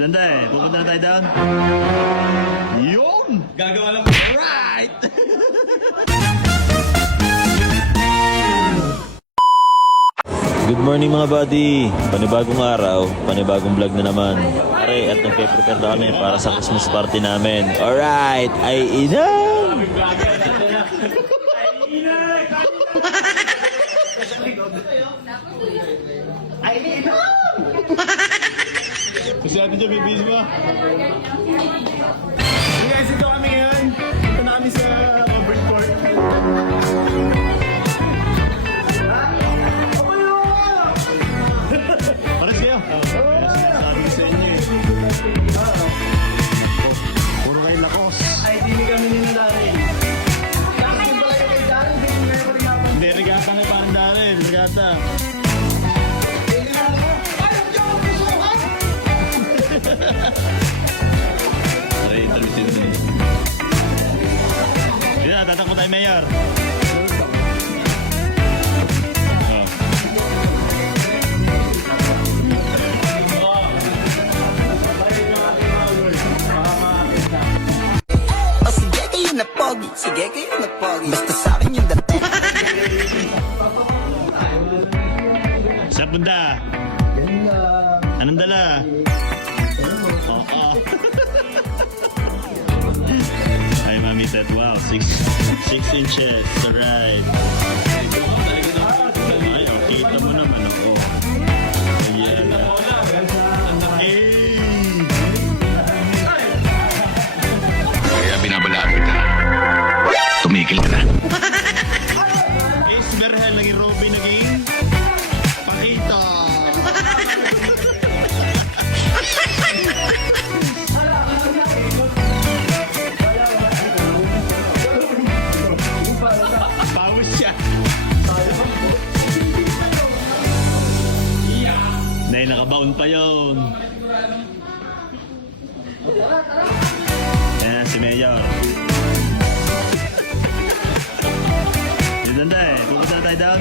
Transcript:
Ganda eh. Pupunta na tayo down. Yun! Gagawa lang. Alright! Good morning mga buddy! Panibagong araw, panibagong vlog na naman. Pare, at nagpe-prepare na kami para sa Christmas party namin. Alright! Ay inang! Kasi atin dyan, bibis mo. Hey guys, ito kami ngayon. Punta na kami sa covered court. Pares kayo? Sabi ko sa inyo eh. Puro kayo lakos. Ay, hindi kami ninadari. Bakit ba kayo kay Darren? Hindi kayo regata. Hindi, regata kay parang Darren. Regata. Aray, interview sila. Yun na, tatakbo tayo, Mayor. Oh. O sige kayo na pogi, sige kayo na pogi. Basta sa akin yung dating. Saan punta? Anong dala? Oo. Ay, Mami said, wow, 6 inches. Alright. Ay, oh, kita mo naman ako. Ayan. Eh. Kaya binabalaan kita. Tumigil ka na. Berhel naging Robin naging Pakita. Pawis siya. Dahil nakabound pa yun. Ayan si Mayor. Yun ganda eh. Pupunta na tayo down.